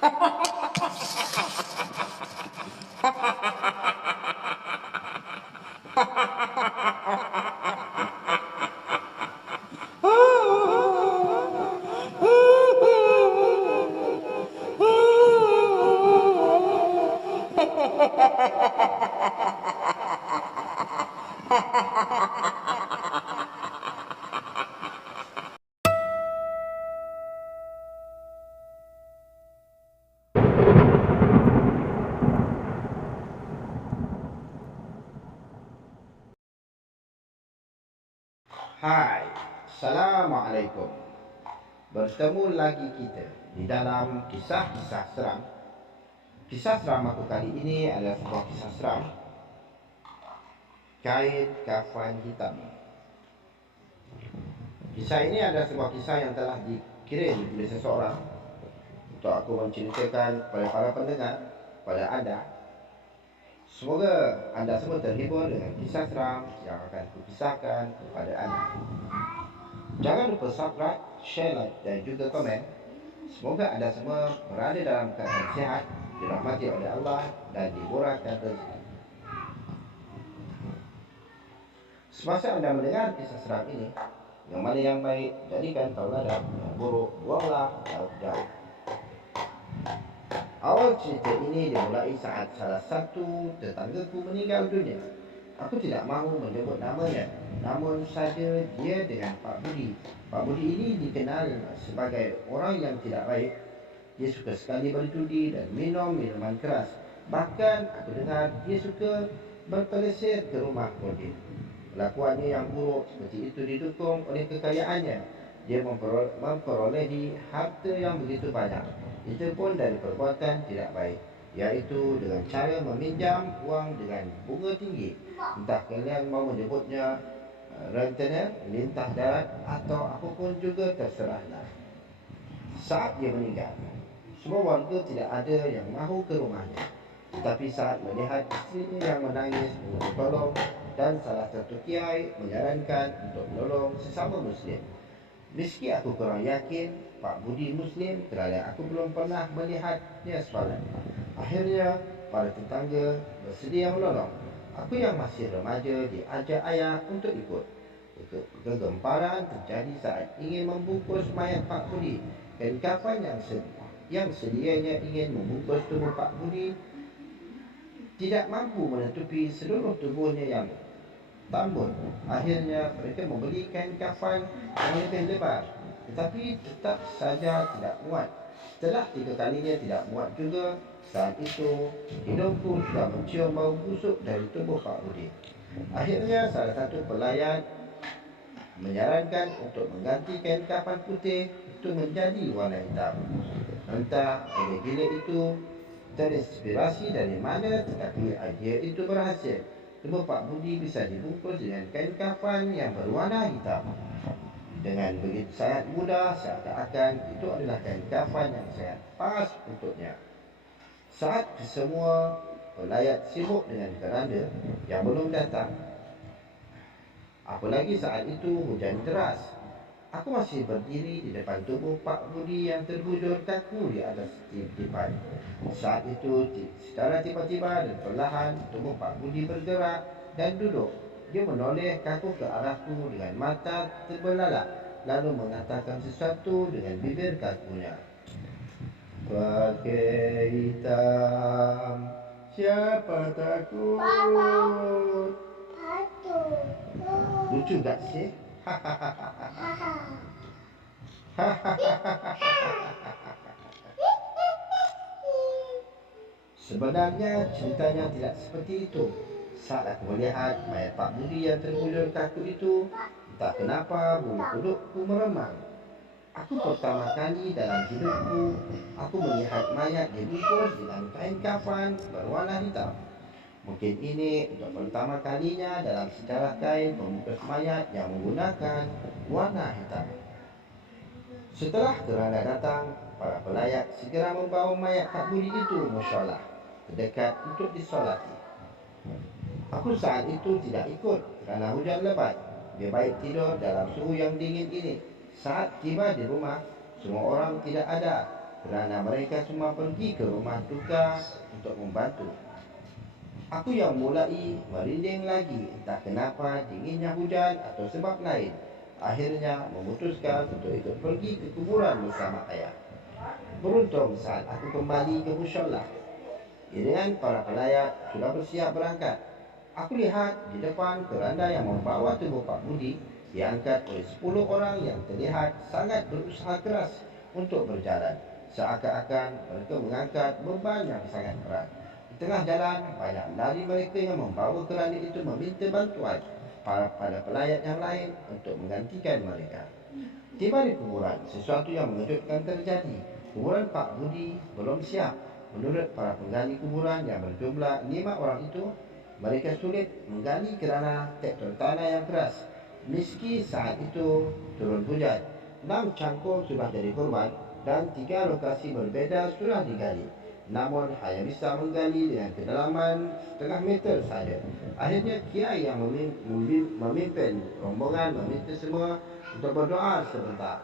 Hai, Assalamualaikum. Bertemu lagi kita di dalam kisah-kisah seram. Kisah seram aku kali ini adalah sebuah kisah seram Kain Kafan Hitam. Kisah ini adalah sebuah kisah yang telah dikirim oleh seseorang untuk aku menceritakan kepada para pendengar, pada anda. Semoga anda semua terhibur dengan kisah seram yang akan kukisahkan kepada anda. Jangan lupa subscribe, share, like dan juga komen. Semoga anda semua berada dalam keadaan sihat, dirahmati oleh Allah dan dimurahkan rezeki. Semasa anda mendengar kisah seram ini, yang mana yang baik jadikan tauladan, yang buruk buanglah jauh-jauh. Awal cerita ini dimulai saat salah satu tetanggaku meninggal dunia. Aku tidak mahu menyebut namanya, namun saja dia dengan Pak Budi. Pak Budi ini dikenal sebagai orang yang tidak baik. Dia suka sekali berjudi dan minum minuman keras. Bahkan aku dengar dia suka berpelesir ke rumah Budi. Kelakuannya yang buruk seperti itu didukung oleh kekayaannya. Dia memperolehi harta yang begitu banyak. Itu pun dari perbuatan tidak baik, yaitu dengan cara meminjam uang dengan bunga tinggi. Entah kalian mau menyebutnya rentenir, lintah darat atau apapun juga terserahlah. Saat dia meninggal, semua warga tidak ada yang mahu ke rumahnya. Tetapi saat melihat isterinya yang menangis untuk tolong, dan salah satu kiai menyarankan untuk menolong sesama Muslim. Meski aku kurang yakin Pak Budi Muslim kerana aku belum pernah melihatnya semalam. Akhirnya para tetangga bersedia menolong. Aku yang masih remaja diajak ayah untuk ikut. Kegemparan terjadi saat ingin membungkus mayat Pak Budi. Kain kafan yang sedianya ingin membungkus tubuh Pak Budi tidak mampu menutupi seluruh tubuhnya yang tambun. Akhirnya mereka membeli kain kafan yang lebih lebar, tetapi tetap saja tidak muat. Setelah 3 kalinya tidak muat juga, saat itu hidungku sudah mencium bau busuk dari tubuh Pak Budi. Akhirnya salah satu pelayan menyarankan untuk mengganti kain kafan putih itu menjadi warna hitam. Entah gila itu terinspirasi dari mana, tetapi idea itu berhasil. Tubuh Pak Budi bisa dibungkus dengan kain kafan yang berwarna hitam. Dengan begitu sangat mudah, seakan-akan itu adalah kain kafan yang sangat pas untuknya. Saat semua pelayat sibuk dengan keranda yang belum datang, apalagi saat itu hujan deras, aku masih berdiri di depan tubuh Pak Budi yang terbujur kaku di atas tipan. Saat itu, secara tiba-tiba dan perlahan, tubuh Pak Budi bergerak dan duduk. Dia menoleh kaku ke arahku dengan mata terbelalak, lalu mengatakan sesuatu dengan bibir kakunya. Pakai hitam, siapa takut? Lucu gak sih? Sebenarnya ceritanya tidak seperti itu. Saat aku melihat mayat Pak Budi yang terbujur kaku itu, entah kenapa bulu kudukku meremang. Aku pertama kali dalam hidupku, aku melihat mayat dibungkus dengan kain kafan berwarna hitam. Mungkin ini untuk pertama kalinya dalam sejarah kain pembungkus mayat yang menggunakan warna hitam. Setelah keranda datang, para pelayat segera membawa mayat Pak Budi itu musyalah terdekat untuk disolati. Aku saat itu tidak ikut kerana hujan lebat. Dia baik tidur dalam suhu yang dingin ini. Saat tiba di rumah, semua orang tidak ada. kerana mereka semua pergi ke rumah duka untuk membantu. Aku yang mulai merinding lagi, entah kenapa dinginnya hujan atau sebab lain. Akhirnya memutuskan untuk ikut pergi ke kuburan bersama ayah. Beruntung saat aku kembali ke musyalah, iringan para pelayat sudah bersiap berangkat. Aku lihat di depan keranda yang membawa tubuh Pak Budi diangkat oleh 10 orang yang terlihat sangat berusaha keras untuk berjalan. Seakan-akan mereka mengangkat beban yang sangat berat. Di tengah jalan, banyak lari mereka yang membawa keranda itu meminta bantuan pada pelayat yang lain untuk menggantikan mereka. Tiba di kuburan, sesuatu yang mengejutkan terjadi. Kuburan Pak Budi belum siap. Menurut para penggali kuburan yang berjumlah 5 orang itu, mereka sulit menggali kerana tekton tanah yang keras. Meski saat itu turun hujan, 6 cangkul sudah jadi korban dan 3 lokasi berbeza sudah digali. Namun hanya bisa menggali dengan kedalaman setengah meter saja. Akhirnya Kiai yang memimpin rombongan meminta semua untuk berdoa sebentar.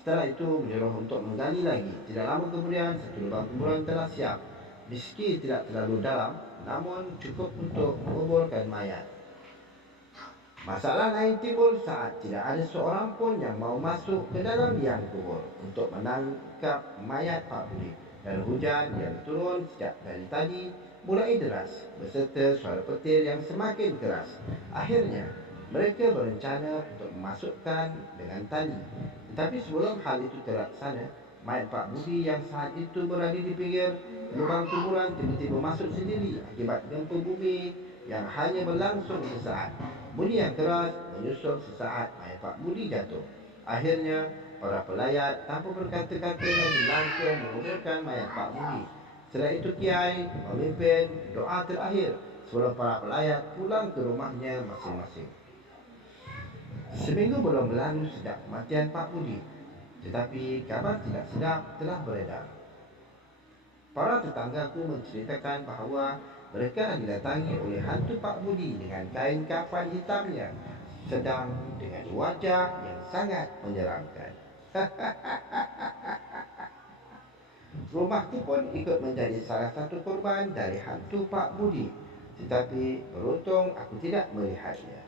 Setelah itu menyuruh untuk menggali lagi. Tidak lama kemudian satu lubang kuburan telah siap. Meski tidak terlalu dalam, namun cukup untuk menguburkan mayat. Masalah lain timbul saat tidak ada seorang pun yang mau masuk ke dalam liang kubur untuk menangkap mayat Pak Budi. Dan hujan yang turun sejak dari tadi mulai deras beserta suara petir yang semakin keras. Akhirnya mereka berencana untuk memasukkan dengan tali. Tetapi sebelum hal itu terlaksana, mayat Pak Budi yang saat itu berada di pinggir lubang kuburan tiba-tiba masuk sendiri akibat gempa bumi yang hanya berlangsung sesaat. Bunyi yang keras menyusul sesaat mayat Pak Budi jatuh. Akhirnya para pelayat tanpa berkata-kata lagi langsung menguburkan mayat Pak Budi. Setelah itu Kiai memimpin doa terakhir sebelum para pelayat pulang ke rumahnya masing-masing. Seminggu belum berlalu sejak kematian Pak Budi, tetapi kabar tidak sedap telah beredar. Para tetanggaku menceritakan bahawa mereka didatangi oleh hantu Pak Budi dengan kain kafan hitamnya, sedang dengan wajah yang sangat menyeramkan. Rumahku pun ikut menjadi salah satu korban dari hantu Pak Budi, tetapi beruntung aku tidak melihatnya.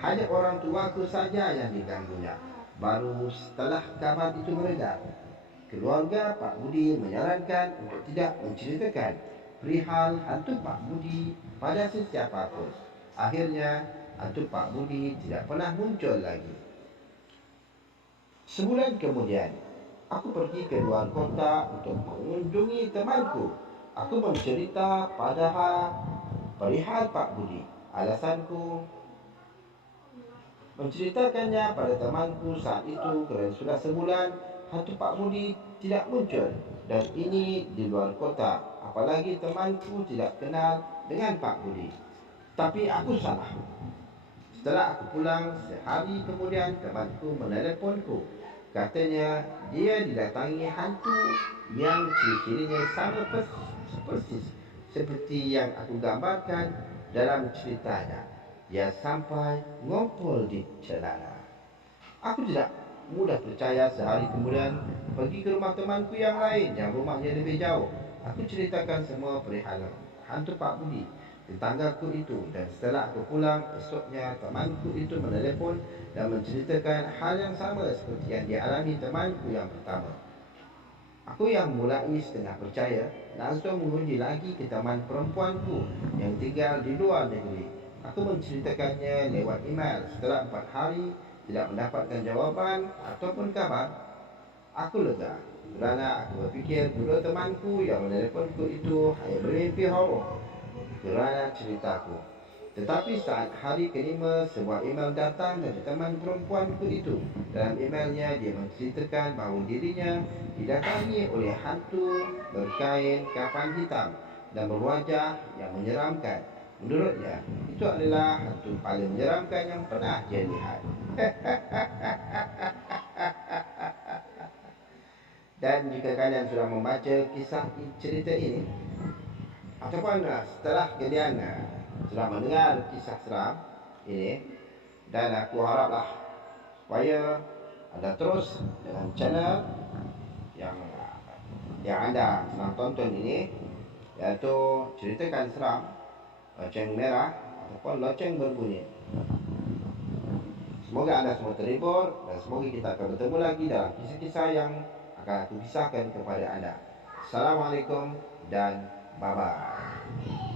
Hanya orang tuaku saja yang diganggunya. Baru setelah kabar itu beredar, keluarga Pak Budi menyarankan untuk tidak menceritakan perihal hantu Pak Budi pada sesiapa pun. Akhirnya, hantu Pak Budi tidak pernah muncul lagi. Sebulan kemudian, aku pergi ke luar kota untuk mengunjungi temanku. Aku mencerita perihal Pak Budi. Alasanku menceritakannya pada temanku saat itu kerana sudah sebulan hantu Pak Budi tidak muncul, dan ini di luar kota. Apalagi temanku tidak kenal dengan Pak Budi. Tapi aku salah. Setelah aku pulang, sehari kemudian temanku meneleponku. Katanya dia didatangi hantu yang ciri-cirinya sama persis seperti yang aku gambarkan dalam ceritanya. Dia sampai ngompol di celana. Aku tidak mudah percaya. Sehari kemudian pergi ke rumah temanku yang lain yang rumahnya lebih jauh. Aku ceritakan semua perihal hantu Pak Budi tetanggaku itu, dan setelah aku pulang esoknya temanku itu menelepon dan menceritakan hal yang sama seperti yang dialami temanku yang pertama. Aku yang mulai setengah percaya langsung menguji lagi ke teman perempuanku yang tinggal di luar negeri. Aku menceritakannya lewat email. Setelah 4 hari tidak mendapatkan jawapan ataupun kabar, aku lega kerana aku berfikir kedua temanku yang meneleponku itu hanya bermimpi horor kerana ceritaku. Tetapi saat hari kelima, sebuah email datang dari teman perempuanku itu. Dalam emailnya, dia menceritakan bahawa dirinya didatangi oleh hantu berkain kafan hitam dan berwajah yang menyeramkan. Menurutnya, itu adalah hantu paling menyeramkan yang pernah dia lihat. Dan jika kalian sudah membaca kisah cerita ini, ataupun setelah kalian sudah mendengar kisah seram ini, dan aku haraplah supaya Anda terus dengan channel yang anda sedang tonton ini, yaitu Ceritakan Seram, loceng merah ataupun loceng berbunyi. Semoga anda semua terhibur dan semoga kita akan bertemu lagi dalam kisah-kisah yang akan aku kisahkan kepada anda. Assalamualaikum dan bye-bye.